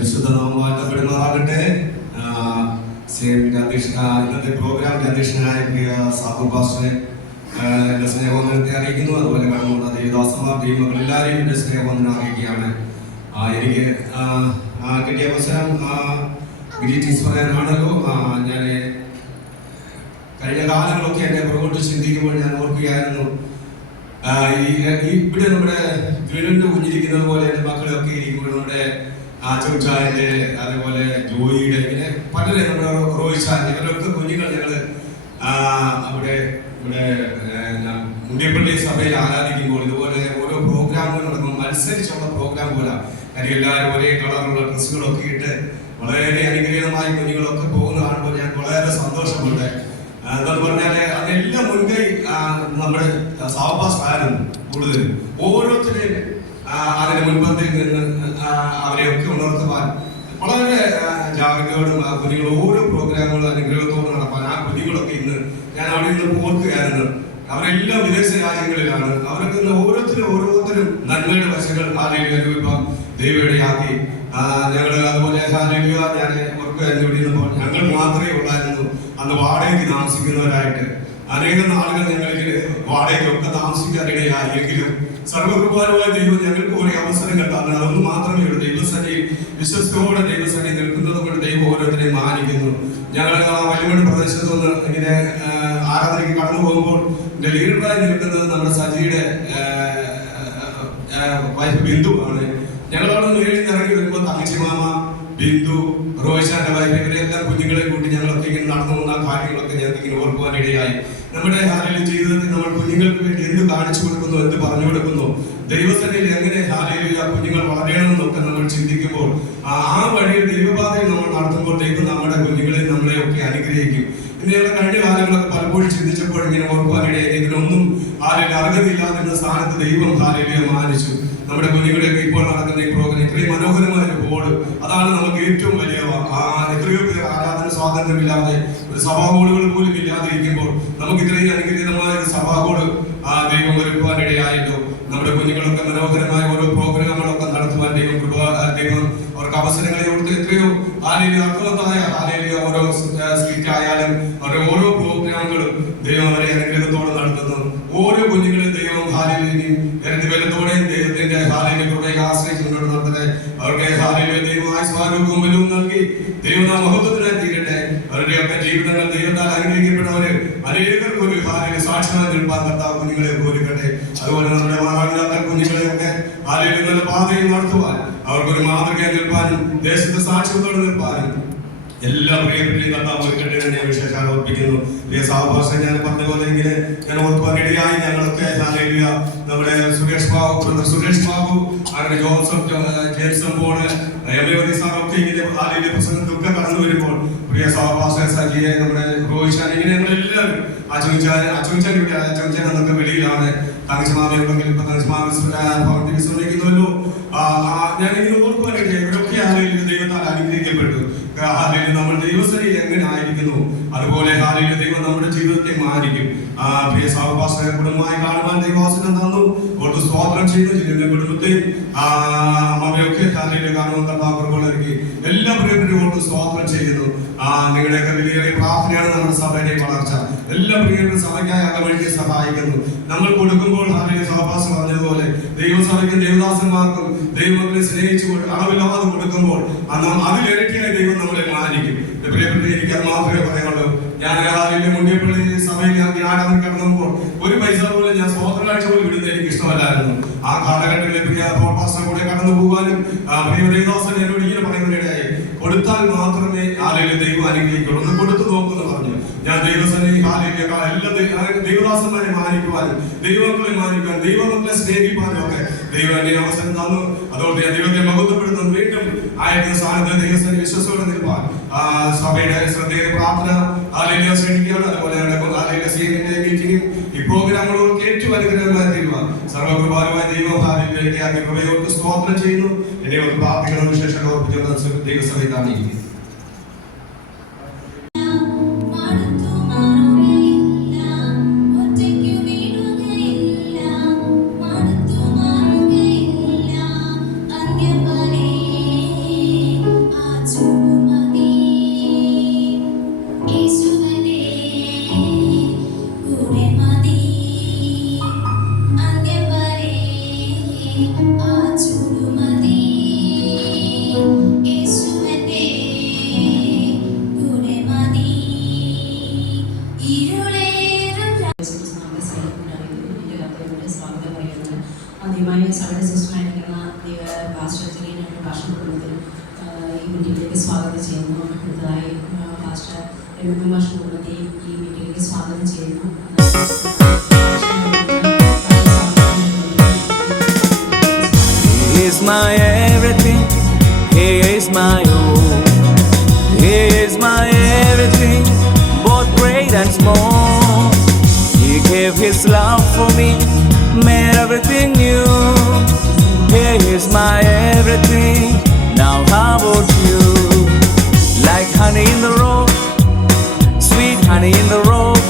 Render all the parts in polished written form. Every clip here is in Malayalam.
പരിശുദ്ധ നാമം വാഴ്ത്തപ്പെടുമാറാകട്ടെ. ഇന്നത്തെ പ്രോഗ്രാമിന്റെ അധ്യക്ഷനായ പ്രിയ സാബു പാസ്റ്ററെ എന്റെ സ്നേഹവന്ദനത്തെ അറിയിക്കുന്നു. അതുപോലെ കടന്നുകൊണ്ട ദേവദാസന്മാർ ദൈവങ്ങൾ എല്ലാവരെയും എന്റെ സ്നേഹവന്ദനം അറിയിക്കുകയാണ്. എനിക്ക് കിട്ടിയ അവസരം ഗ്രീറ്റിംഗ്സ് പറയാനാണല്ലോ. ഞാൻ കഴിഞ്ഞ കാലങ്ങളൊക്കെ എന്നെ പുറകോട്ട് ചിന്തിക്കുമ്പോൾ ഞാൻ ഓർക്കുകയായിരുന്നു, ഇവിടെ നമ്മുടെ വീടിന്റെ കുഞ്ഞിരിക്കുന്നത് പോലെ എൻ്റെ മക്കളൊക്കെ ഇരിക്കുമ്പോൾ നമ്മുടെ ചോച്ചായന്റെ അതേപോലെ ജോയിയുടെ ഇങ്ങനെ പലരെ നമ്മുടെ റോയിച്ചാൻ ഇവരൊക്കെ കുഞ്ഞുങ്ങൾ ഞങ്ങൾ അവിടെ ഇവിടെ മുണ്ടിയപ്പള്ളി സഭയിൽ ആരാധിക്കുമ്പോൾ ഇതുപോലെ ഓരോ പ്രോഗ്രാമുകൾ നടക്കുമ്പോൾ മത്സരിച്ചുള്ള പ്രോഗ്രാം പോലെ കാര്യം എല്ലാവരും ഒരേ കളറുള്ള ഡ്രസ്സുകളൊക്കെ ഇട്ട് വളരെ അനുഗ്രഹീതമായി കുഞ്ഞുങ്ങളൊക്കെ പോകുന്ന കാണുമ്പോൾ ഞാൻ വളരെ സന്തോഷമുണ്ട്. എന്താന്ന് പറഞ്ഞാല് അതെല്ലാം മുൻകൈ നമ്മുടെ സാവകാശം കൂടുതൽ ഓരോരുത്തരെയും അതിന് മുൻപന്തിൽ നിന്ന് അവരെയൊക്കെ ഉണർത്തുവാൻ വളരെ ജാഗ്രതയോടും ആ കുഞ്ഞുങ്ങൾ ഓരോ പ്രോഗ്രാമുകളും അനുഗ്രഹത്തോടും നടപ്പാൻ ആ കുഞ്ഞുങ്ങളൊക്കെ ഇന്ന് ഞാൻ അവിടെ നിന്ന് ഓർക്കുകയായിരുന്നു. അവരെല്ലാം വിദേശ രാജ്യങ്ങളിലാണ്. അവരൊക്കെ ഇന്ന് ഓരോരുത്തരും നന്മയുടെ വശങ്ങൾ അനുഭവിക്കാം ദൈവയുടെയാക്കി ഞങ്ങൾ അതുപോലെ ഞാൻ ഓർക്കുകയായിരുന്നു. ഇവിടെ ഇരുന്നപ്പോൾ ഞങ്ങൾ മാത്രമേ ഉള്ളായിരുന്നു അന്ന് വാടകയ്ക്ക് താമസിക്കുന്നവരായിട്ട്. അനേകം നാളുകൾ ഞങ്ങൾക്ക് വാടകയ്ക്കൊക്കെ താമസിക്കാനിടയായി. എങ്കിലും സർവകൃപാലുമായ ദൈവം ഞങ്ങൾക്ക് ഓരോ അവസരങ്ങൾ തന്നെ അതൊന്നും മാത്രമേ ഉള്ളൂ. ദൈവസന്നിധിയിൽ വിശ്വസ്തയോടെ ദൈവസന്നിധി നിൽക്കുന്നത് കൊണ്ട് ദൈവം ഓരോരുത്തരെയും മാനിക്കുന്നു. ഞങ്ങൾ വലിയ പ്രദേശത്ത് നിന്ന് ഇങ്ങനെ ആരാധനയ്ക്ക് കടന്നു പോകുമ്പോൾ എന്റെ ലീഡറായി നിൽക്കുന്നത് നമ്മുടെ സജിയുടെ വൈഫ് ബിന്ദു ആണ്. ഞങ്ങളവിടെ നേരിൽ ഇറങ്ങി വരുമ്പോൾ തങ്കച്ചി മാമ, ബിന്ദു, റോയിഷാന്റെ വൈഫ് ഇവരെല്ലാം കുഞ്ഞുങ്ങളെ കൂട്ടി ഞങ്ങളൊക്കെ ഇങ്ങനെ നടന്നു പോകുന്ന കാര്യങ്ങളൊക്കെ ഞങ്ങൾക്ക് ഇങ്ങനെ ഓർക്കുവാനിടയായി. നമ്മുടെ ഹാലയിലെ ജീവിതത്തിൽ നമ്മൾ കുഞ്ഞുങ്ങൾക്ക് വേണ്ടി എന്ത് കാണിച്ചു കൊടുക്കുന്നു, എന്ത് പറഞ്ഞു കൊടുക്കുന്നു, ദൈവസന്നിധിയിൽ എങ്ങനെ ഹാലയിലെ ആ കുഞ്ഞുങ്ങൾ വളരണമെന്നൊക്കെ നമ്മൾ ചിന്തിക്കുമ്പോൾ ആ വഴിയിൽ ദൈവപാതയിൽ നമ്മൾ നടത്തുമ്പോൾ ദൈവം നമ്മുടെ കുഞ്ഞുങ്ങളെ നമ്മളെ ഒക്കെ അനുഗ്രഹിക്കും. ഇന്നയുടെ കഴിഞ്ഞ കാലങ്ങളൊക്കെ പലപ്പോഴും ചിന്തിച്ചപ്പോൾ ഇങ്ങനെ ഓർക്കുവാനിടയായി ഇതിനൊന്നും ഹാലയിൽ അർഹതയില്ലാതിരുന്ന സ്ഥാനത്ത് ദൈവം ഹാലയിലെ മാനിച്ചു. നമ്മുടെ കുഞ്ഞുങ്ങളെയൊക്കെ ഇപ്പോൾ നടക്കുന്ന ഈ പ്രോഗ്രാം ഇത്രയും മനോഹരമായ ഒരു ബോർഡ്, അതാണ് നമുക്ക് ഏറ്റവും വലിയ എത്രയോ പേർ ആരാധന സ്വാതന്ത്ര്യമില്ലാതെ ഒരു സഭാ ഹോളുകൾ പോലും ഇല്ലാതിരിക്കുമ്പോൾ നമുക്ക് ഇത്രയും അനുഗ്രഹീതമായ ഒരു സഭാ ഹോള് ദൈവം ഒരുക്കുവാനിടയായിട്ടോ. നമ്മുടെ കുഞ്ഞുങ്ങളൊക്കെ മനോഹരമായ ഓരോ പ്രോഗ്രാമുകളൊക്കെ നടത്തുവാൻ ദൈവം അവർക്ക് അവസരങ്ങളെ കൊടുത്ത് എത്രയോ അർത്ഥവത്തായ ഓരോ സ്കിറ്റ് ആയാലും അവരുടെ ഓരോ പ്രോഗ്രാമുകളും ദൈവം അവരെ അനുഗ്രഹത്തോടെ നടത്തുന്നു. ഓരോ കുഞ്ഞുങ്ങളും ദൈവം ബലത്തോടെയും ദൈവത്തിന്റെ കൃപയെ ആശ്രയിച്ച് മുന്നോട്ട് നടത്തട്ടെ. അവർക്ക് ദൈവമായ സ്വാരൂപവും ബലവും നൽകി ദൈവം മഹത്വത്തിനായി തീരട്ടെ. അവരുടെയൊക്കെ ജീവിതങ്ങൾ ദൈവത്താൽ അനുഗ്രഹിക്കപ്പെട്ടവര് അനേകർക്ക് ഒരു സാക്ഷ്യമായി നിൽപ്പാൻ കർത്താവ് കുഞ്ഞുങ്ങളെ ഒരുക്കട്ടെ. അതുപോലെ നമ്മുടെ മാതാപിതാക്കൾ കുഞ്ഞുങ്ങളെയൊക്കെ നല്ല പാതയിൽ നടത്തുവാൻ അവർക്കൊരു മാതൃകയായി നിൽപ്പാനും ദേശത്ത് സാക്ഷ്യത്തോടെ നിൽപ്പാനും എല്ലാ പ്രിയപ്പെട്ട കർത്താവ് ഒരുക്കട്ടെ എന്ന് ഞാൻ വിശേഷാൽ ഓർപ്പിക്കുന്നു. പ്രിയ സഹോദരൻ, ഞാൻ പറഞ്ഞ പോലെ ഇങ്ങനെ ഞാൻ ഓർക്കുവാനിടയായി ഞങ്ങളൊക്കെ നമ്മുടെ സുരേഷ് ബാബു അങ്ങനെ ജോസഫ് ജെയിംസൺ ബോർഡ് സാറൊക്കെ ഇങ്ങനെ ആലയിലെ പ്രസംഗത്തൊക്കെ കടന്നു വരുമ്പോൾ പ്രിയ സഹോദരൻ സജിയെ നമ്മുടെ റോഹിഷാൻ ഇങ്ങനെ ഞങ്ങളെല്ലാവരും അച്ചുവിച്ചാൻ എന്നൊക്കെ വെളിയിലാണ്. തങ്കച്ചമാമയുണ്ടെങ്കിൽ ഇപ്പൊ തങ്കച്ചമാമി വിശ്രമിക്കുന്നുവല്ലോ. ഞാനിങ്ങനെ ഓർക്കുവാനിടയായി ഇവരൊക്കെ ആലയിൽ ദൈവത്താൽ അനുഗ്രഹിക്കപ്പെട്ടു. നമ്മൾ ദൈവസന്നിധിയിൽ എങ്ങനെ ആയിരിക്കുന്നു അതുപോലെ ഹാലയിലെ ദൈവം നമ്മുടെ ജീവിതത്തെ മാനിക്കും. പ്രിയ സഹോദരനെ കുടുംബമായി കാണുവാൻ ദൈവവസനം തന്നു. ഓർത്ത് സ്തോത്രം ചെയ്തു. ജില്ലയിലെ കുടുംബത്തെയും അമ്മയൊക്കെ ഹാലയിലെ കാണുവാൻ കർത്താവ് എല്ലാ പ്രിയപ്പെട്ടവരും ഓർത്ത് സ്തോത്രം ചെയ്യുന്നു. നിങ്ങളുടെയൊക്കെ വലിയ പ്രാർത്ഥനയാണ് നമ്മുടെ സഭയുടെ വളർച്ച. എല്ലാ പ്രിയപ്പെട്ട സഭയ്ക്കായി അകമഴിക്ക് സഹായിക്കുന്നു. നമ്മൾ കൊടുക്കുമ്പോൾ ഹാലയിലെ സഹവാസം പറഞ്ഞതുപോലെ ദൈവസഭയ്ക്കും ദേവദാസന്മാർക്കും ദൈവങ്ങളെ സ്നേഹിച്ചു അളവില്ലാതെ കൊടുക്കുമ്പോൾ അതിലിരട്ടിയായി ദൈവം നമ്മളെ മാനിക്കും. പ്രിയപ്പെട്ട എനിക്ക് അത് മാത്രമേ പറയാനുള്ളൂ. ഞാൻ മുണ്ടിയപ്പള്ളി സഭയിൽ ആരാധന കടന്നുമ്പോൾ ഒരു പൈസ പോലും ഞാൻ സ്വതന്ത്രാഴ്ച പോലും വിടുന്നത് എനിക്ക് ഇഷ്ടമല്ലായിരുന്നു. ആ കാലഘട്ടങ്ങളിൽ പ്രിയ പാസ്റ്റർ കൂടെ കടന്നു പോകാനും പ്രിയ ദേവദാസൻ എന്നോട് ഇങ്ങനെ പറയുന്നതിനിടയായി കൊടുത്താൽ മാത്രമേ ആലയിലെ ദൈവം അനുഗ്രഹിക്കുള്ളൂ. ഒന്ന് കൊടുത്തു നോക്കുമെന്ന് പറഞ്ഞു. ഞാൻ ദൈവസന്നിധി ആലയിലേക്കാൾ എല്ലാ ദൈവദാസന്മാരെ മാനിക്കുവാനും ദൈവങ്ങളെ മാനിക്കുവാനും ദൈവങ്ങളെ സ്നേഹിക്കാനും ഒക്കെ ദൈവം എന്നെ അവസരം തന്നു. അതുകൊണ്ട് ഞാൻ ദൈവത്തെ മഹത്വപ്പെടുത്തുന്നു. വീണ്ടും ആയിരിക്കുന്ന സ്ഥാനത്ത് ദൈവസന്നിധി വിശ്വസോടെ നിൽപ്പാൻ സഭയുടെ ശ്രദ്ധേയ പ്രാർത്ഥന ആലയിലെ ക്ഷണിക്കുകയാണ്. അതുപോലെ മീറ്റിംഗും ഈ പ്രോഗ്രാമുകളോട് ഏറ്റവും അനുഗ്രഹമായി തീരുവാൻ സർവകൃപാലുമായ ദൈവം ഹാലയിലേക്ക് കൃപയോർക്ക് സ്തോത്രം ചെയ്യുന്നു. എന്നെ ഒരു പ്രാർത്ഥിക്കുന്ന വിശേഷം ഓർപ്പിച്ചുകൊണ്ട് ദൈവസഭയിൽ കാണിക്കുന്നു. ഈ മീറ്റിംഗിലേക്ക് സ്വാഗതം ചെയ്യുന്നു. അടുത്തതായി പാസ്റ്റർ മാഷ് കുടുംബത്തെയും ഈ മീറ്റിംഗിലേക്ക് സ്വാഗതം ചെയ്യുന്നു. He is my everything, He is my all. He is my everything, both great and small. He gave His love for me, made everything new. He is my everything, now how about you? Like honey in the road, sweet honey in the road,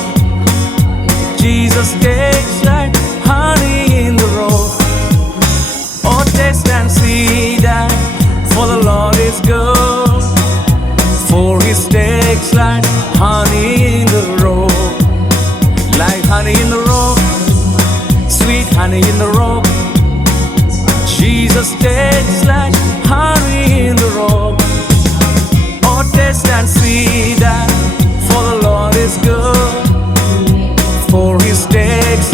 Jesus takes like honey in the road. Oh, taste and see that, for the Lord is good, for His takes like honey in the road. Like honey in the road, sweet honey in the road, Jesus takes like honey in the road. Oh, taste and see that, for the Lord is good, for His takes